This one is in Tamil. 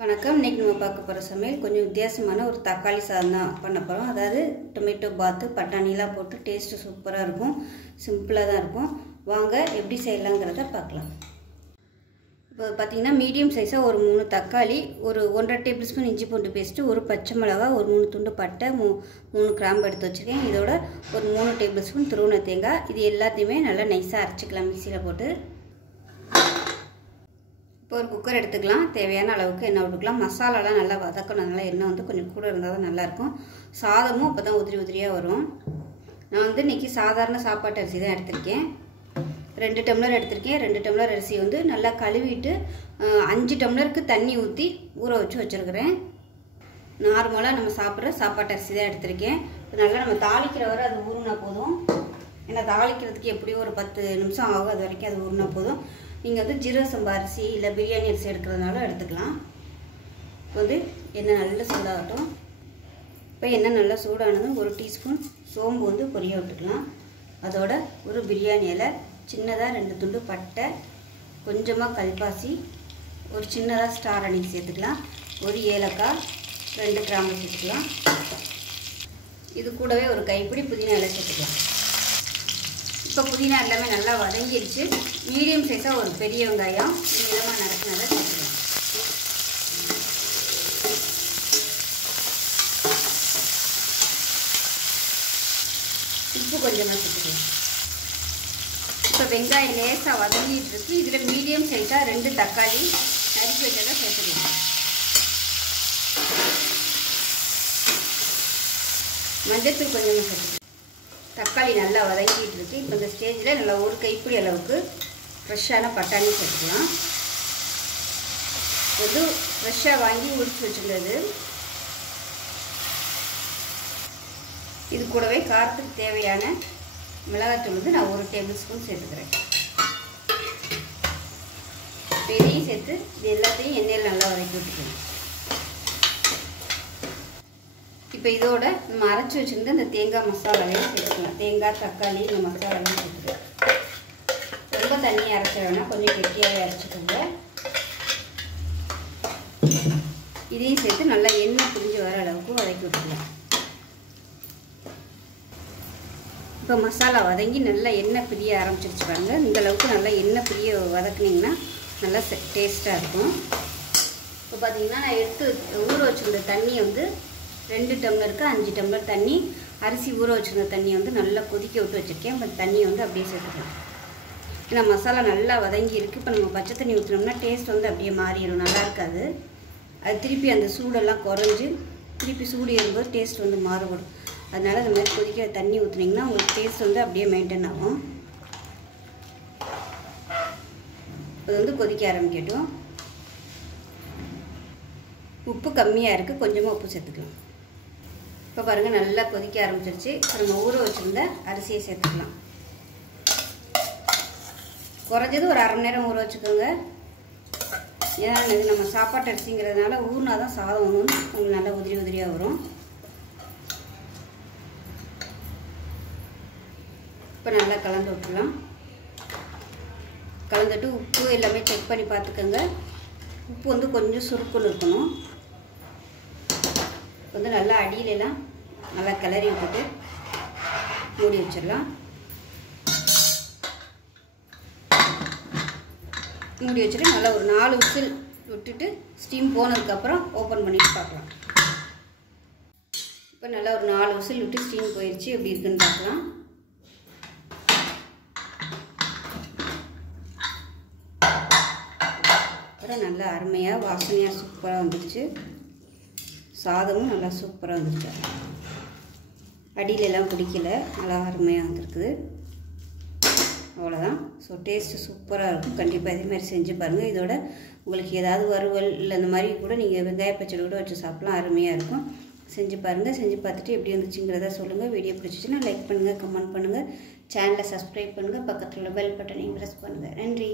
வணக்கம். இன்னைக்கு நம்ம பார்க்க போகிற சமையல் கொஞ்சம் வித்தியாசமான ஒரு தக்காளி சாதம் தான் பண்ண போகிறோம். அதாவது டொமேட்டோ பாத்து பட்டாணிலாம் போட்டு டேஸ்ட்டு சூப்பராக இருக்கும். சிம்பிளாக தான் இருக்கும். வாங்க எப்படி செய்யலாங்கிறத பார்க்கலாம். இப்போ பார்த்திங்கன்னா மீடியம் சைஸாக ஒரு 3 தக்காளி, ஒரு 1.5 டேபிள் ஸ்பூன் இஞ்சி பூண்டு பேஸ்ட்டு, ஒரு பச்சை மிளகா, ஒரு 3 துண்டு பட்டை, 3 கிராம்பு எடுத்து வச்சுருக்கேன். இதோட ஒரு 3 டேபிள் ஸ்பூன் துருவின தேங்காய். இது எல்லாத்தையுமே நல்லா நைஸாக அரைச்சிக்கலாம் மிக்சியில் போட்டு. இப்போ ஒரு குக்கர் எடுத்துக்கலாம். தேவையான அளவுக்கு எண்ணெய் விட்டுக்கலாம். மசாலாலாம் நல்லா வதக்கணும்னால எண்ணெய் வந்து கொஞ்சம் கூட இருந்தால் தான் நல்லாயிருக்கும். சாதமும் அப்போ தான் உதிரியாக வரும். நான் வந்து இன்றைக்கி சாதாரண சாப்பாட்டு அரிசி தான் எடுத்திருக்கேன். 2 டம்ளர் எடுத்திருக்கேன். 2 டம்ளர் அரிசி வந்து நல்லா கழுவிட்டு 5 டம்ளருக்கு தண்ணி ஊற்றி ஊற வச்சுருக்கிறேன். நார்மலாக நம்ம சாப்பிட்ற சாப்பாட்டு அரிசி தான் எடுத்திருக்கேன். இப்போ நல்லா நம்ம தாளிக்கிற வரை அது ஊறுனா போதும். ஏன்னா தாளிக்கிறதுக்கு எப்படியும் ஒரு 10 நிமிஷம் ஆகும். அது வரைக்கும் அது ஊறுனா போதும். நீங்கள் வந்து ஜீரக சம்பா அரிசி இல்லை பிரியாணி அரிசி எடுக்கிறதுனால எடுத்துக்கலாம். இப்போ வந்து எண்ணெய் நல்லா சூடாகட்டும். இப்போ எண்ணெய் நல்லா சூடானதும் 1 டீஸ்பூன் சோம்பு வந்து பொரிய விட்டுக்கலாம். அதோட ஒரு பிரியாணி இலை, சின்னதாக 2 துண்டு பட்டை, கொஞ்சமாக கல்பாசி, ஒரு சின்னதாக ஸ்டார் அணிக்கு சேர்த்துக்கலாம். ஒரு ஏலக்காய், 2 கிராம்பு சேர்த்துக்கலாம். இது கூடவே ஒரு கைப்பிடி புதினா இலை சேர்த்துக்கலாம். இப்போ புதினா எல்லாமே நல்லா வதங்கிடுச்சு. மீடியம் சைஸாக ஒரு பெரிய வெங்காயம் நீளமாக நறுக்கினதை சேர்த்துக்கலாம். உப்பு கொஞ்சமாக சேர்த்துக்கலாம். இப்போ வெங்காயம் லேசாக வதங்கிட்டு இருக்கு. இதில் மீடியம் சைஸாக 2 தக்காளி நறுக்கி வச்சதை சேர்த்துக்கலாம். மஞ்சத்தூள் கொஞ்சமாக சேர்த்துக்கலாம். தக்காளி நல்லா வதங்கிட்டு இருக்கு. இப்போ இந்த ஸ்டேஜில் நல்லா ஒரு கைப்பிடி அளவுக்கு ஃப்ரெஷ்ஷான பட்டாணி சேர்த்துக்கலாம். இது ஃப்ரெஷ்ஷாக வாங்கி உரிச்சு வச்சுருந்தது. இது கூடவே காரத்துக்கு தேவையான மிளகாத்தூள் வந்து நான் 1 டேபிள் ஸ்பூன் சேர்த்துக்கிறேன். இதையும் சேர்த்து இது எல்லாத்தையும் எண்ணெயில் நல்லா வதக்கி விட்டுக்கணும். இப்போ இதோட நம்ம அரைச்சி வச்சுருந்து இந்த தேங்காய் மசாலாவையும் சேர்த்துக்கலாம். தேங்காய், தக்காளி, இந்த மசாலாவையும் சேர்த்துக்கலாம். ரொம்ப தண்ணியை அரைச்ச வேணால் கொஞ்சம் கெட்டியாகவே அரைச்சிக்கோங்க. இதையும் சேர்த்து நல்லா எண்ணெய் பிரிஞ்சு வர அளவுக்கு வதக்கி விட்டுக்கலாம். இப்போ மசாலா வதங்கி நல்லா எண்ணெய் பிரிய ஆரம்பிச்சிருச்சு பாருங்க. இந்த அளவுக்கு நல்லா எண்ணெய் பிரிய வதக்குனிங்கன்னா நல்லா டேஸ்ட்டாக இருக்கும். இப்போ பார்த்தீங்கன்னா நான் எடுத்து ஊற வச்சுருந்த தண்ணியை வந்து 2 டம்ளருக்கு 5 டம்ளர் தண்ணி, அரிசி ஊற வச்சுருந்த தண்ணியை வந்து நல்லா கொதிக்க விட்டு வச்சுருக்கேன். இப்போ தண்ணியை வந்து அப்படியே சேர்த்துக்கலாம். ஏன்னா மசாலா நல்லா வதங்கி இருக்குது. இப்போ நம்ம பச்சை தண்ணி ஊற்றினோம்னா டேஸ்ட் வந்து அப்படியே மாறிடும், நல்லா இருக்காது. அது திருப்பி அந்த சூடெல்லாம் குறைஞ்சி திருப்பி சூடு ஏறும்போது டேஸ்ட் வந்து மாறுபடும். அதனால் இந்த மாதிரி கொதிக்கிற தண்ணி ஊற்றுனீங்கன்னா உங்களுக்கு டேஸ்ட் வந்து அப்படியே மெயின்டைன் ஆகும். அது வந்து கொதிக்க ஆரம்பிக்கட்டும். உப்பு கம்மியாக இருக்குது, கொஞ்சமாக உப்பு சேர்த்துக்கலாம். இப்போ பாருங்கள் நல்லா கொதிக்க ஆரம்பிச்சிருச்சு. இப்போ நம்ம ஊற வச்சுருந்த அரிசியை சேர்த்துக்கலாம். குறைஞ்சது ஒரு 1/2 மணி நேரம் ஊற வச்சுக்கோங்க. ஏன்னா இது நம்ம சாப்பாட்டு அரிசிங்கிறதுனால ஊறினா தான் சாதம் வந்து உங்களுக்கு நல்லா உதிரியாக வரும். இப்போ நல்லா கலந்து விட்டுலாம். கலந்துட்டு உப்பு எல்லாமே செக் பண்ணி பார்த்துக்கோங்க. உப்பு வந்து கொஞ்சம் சுருக்குன்னு இருக்கணும். வந்து நல்லா அடியிலலாம் நல்லா கிளறி விட்டுட்டு மூடி வச்சிடலாம். மூடி வச்சுட்டு நல்லா ஒரு 4 விசில் விட்டுட்டு ஸ்டீம் போனதுக்கப்புறம் ஓப்பன் பண்ணிட்டு பார்க்கலாம். இப்போ நல்லா ஒரு 4 விசில் விட்டு ஸ்டீம் போயிடுச்சு. எப்படி இருக்குன்னு பார்க்கலாம். அப்புறம் நல்லா அருமையாக வாசனையாக சூப்பராக வந்துடுச்சு. சாதமும் நல்லா சூப்பராக வந்துருக்கு. அடியிலெல்லாம் பிடிக்கல, நல்லா அருமையாக வந்துருக்குது. அவ்வளோதான். ஸோ டேஸ்ட்டு சூப்பராக இருக்கும். கண்டிப்பாக இதே மாதிரி செஞ்சு பாருங்கள். இதோட உங்களுக்கு ஏதாவது வறுவல் இல்லை இந்த மாதிரி கூட நீங்கள் வெங்காய பச்சடி கூட வச்சு சாப்பிட்லாம். அருமையாக இருக்கும். செஞ்சு பாருங்கள். செஞ்சு பார்த்துட்டு எப்படி வந்துச்சுங்கிறத சொல்லுங்கள். வீடியோ பிடிச்சிச்சுன்னா லைக் பண்ணுங்கள், கமெண்ட் பண்ணுங்கள், சேனலை சப்ஸ்கிரைப் பண்ணுங்கள், பக்கத்தில் உள்ள பெல் பட்டனையும் ப்ரெஸ் பண்ணுங்கள். நன்றி.